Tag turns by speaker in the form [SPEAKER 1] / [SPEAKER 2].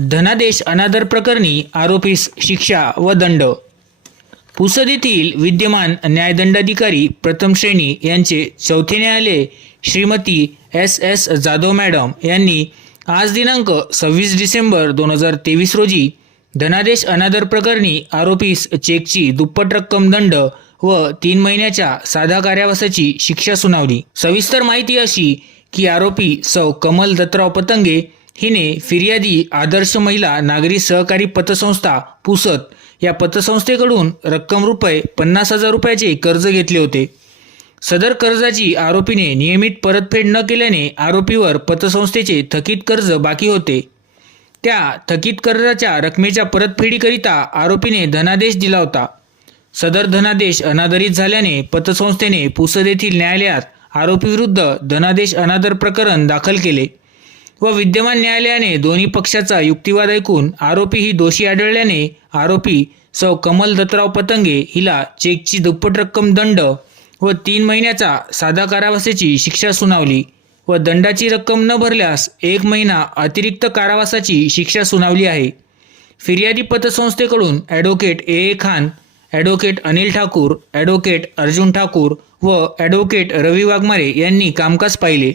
[SPEAKER 1] धनादेश अनादर प्रकरणी आरोपीस शिक्षा व दंड. पुसद येथील विद्यमान न्यायदंडाधिकारी प्रथम श्रेणी यांचे चौथे न्यायालय Shrimati S S Jadhav madam यांनी आज दिनांक सव्वीस डिसेंबर दोन हजार तेवीस रोजी धनादेश अनादर प्रकरणी आरोपीस चेकची दुप्पट रक्कम दंड व तीन महिन्याच्या साधा कार्यावासाची शिक्षा सुनावली. सविस्तर माहिती अशी की आरोपी सौ कमल दत्तराव पतंगे हिने फिर्यादी आदर्श महिला नागरी सहकारी पतसंस्था पुसत या पतसंस्थेकडून रक्कम रुपये पन्नास हजार रुपयाचे कर्ज घेतले होते. सदर कर्जाची आरोपीने नियमित परतफेड न केल्याने आरोपीवर पतसंस्थेचे थकीत कर्ज बाकी होते. त्या थकीत कर्जाच्या रकमेच्या परतफेडीकरिता आरोपीने धनादेश दिला होता. सदर धनादेश अनादरित झाल्याने पतसंस्थेने पुसद येथील न्यायालयात आरोपीविरुद्ध धनादेश अनादर प्रकरण दाखल केले. व विद्यमान न्यायालयाने दोन्ही पक्षाचा युक्तिवाद ऐकून आरोपी ही दोषी आढळल्याने आरोपी सौ कमल दत्तराव पतंगे हिला चेकची दुप्पट रक्कम दंड व तीन महिन्याचा साधा कारावासाची शिक्षा सुनावली व दंडाची रक्कम न भरल्यास एक महिना अतिरिक्त कारावासाची शिक्षा सुनावली आहे. फिर्यादी पतसंस्थेकडून advocate A. A. Khan advocate Anil Thakur advocate Arjun Thakur व ॲडव्होकेट रवी वाघमारे यांनी कामकाज पाहिले.